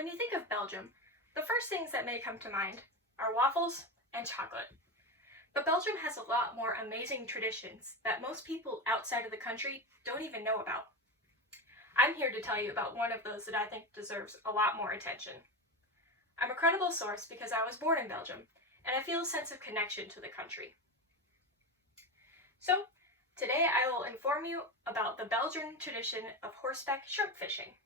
When you think of Belgium, the first things that may come to mind are waffles and chocolate. But Belgium has a lot more amazing traditions that most people outside of the country don't even know about. I'm here to tell you about one of those that I think deserves a lot more attention. I'm a credible source because I was born in Belgium, and I feel a sense of connection to the country. So, today I will inform you about the Belgian tradition of horseback shrimp fishing,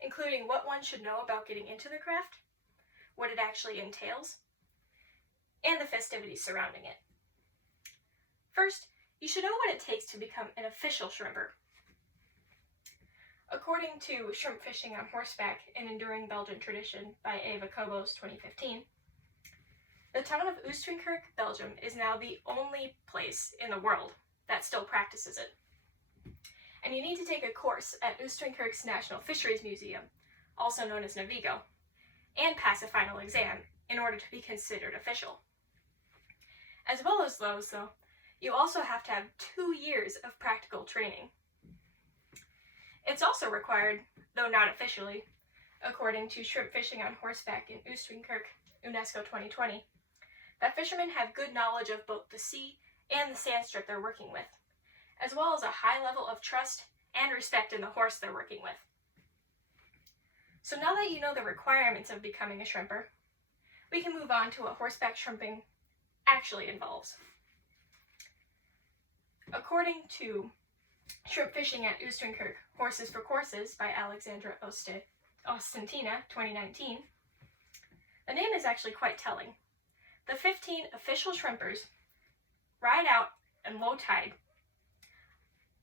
including what one should know about getting into the craft, what it actually entails, and the festivities surrounding it. First, you should know what it takes to become an official shrimper. According to Shrimp Fishing on Horseback, an Enduring Belgian Tradition by Eva Kobos 2015, the town of Oostrinkerk, Belgium is now the only place in the world that still practices it. And you need to take a course at Oostrinkerk's National Fisheries Museum, also known as Navigo, and pass a final exam in order to be considered official. As well as those, though, you also have to have 2 years of practical training. It's also required, though not officially, according to Shrimp Fishing on Horseback in Oostrinkerk, UNESCO 2020, that fishermen have good knowledge of both the sea and the sand strip they're working with, as well as a high level of trust and respect in the horse they're working with. So now that you know the requirements of becoming a shrimper, we can move on to what horseback shrimping actually involves. According to Shrimp Fishing at Oostrinkerk, Horses for Courses by Alexandra Ostentina, 2019, the name is actually quite telling. The 15 official shrimpers ride out in low tide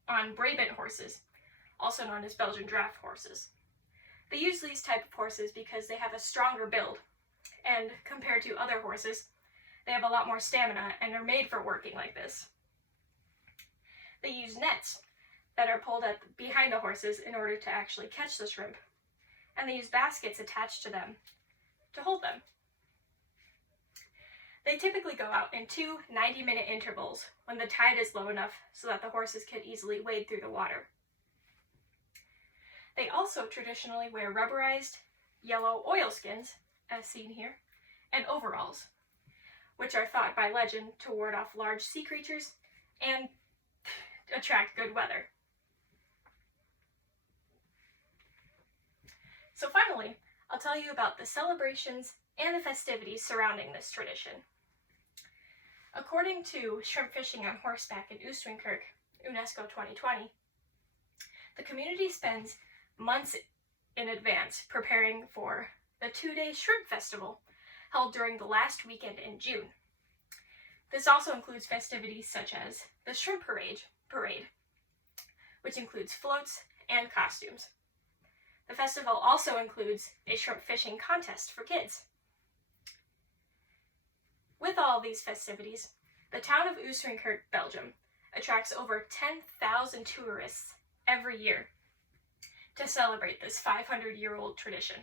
on Brabant horses, also known as Belgian draft horses. They use these type of horses because they have a stronger build, and compared to other horses, they have a lot more stamina and are made for working like this. They use nets that are pulled up behind the horses in order to actually catch the shrimp, and they use baskets attached to them to hold them. They typically go out in 2 90-minute intervals when the tide is low enough so that the horses can easily wade through the water. They also traditionally wear rubberized yellow oilskins, as seen here, and overalls, which are thought by legend to ward off large sea creatures and attract good weather. So finally, I'll tell you about the celebrations and the festivities surrounding this tradition. According to Shrimp Fishing on Horseback in Oostrinkerk, UNESCO 2020, the community spends months in advance preparing for the 2-day shrimp festival held during the last weekend in June. This also includes festivities such as the Shrimp Parade, which includes floats and costumes. The festival also includes a shrimp fishing contest for kids. With all these festivities, the town of Oostrinkerk, Belgium, attracts over 10,000 tourists every year to celebrate this 500-year-old tradition.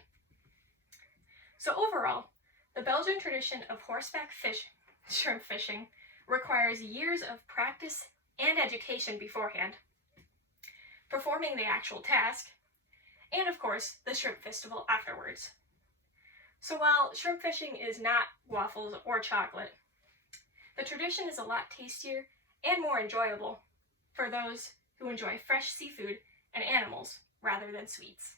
So overall, the Belgian tradition of horseback shrimp fishing requires years of practice and education beforehand, performing the actual task, and of course, the shrimp festival afterwards. So while shrimp fishing is not waffles or chocolate, the tradition is a lot tastier and more enjoyable for those who enjoy fresh seafood and animals rather than sweets.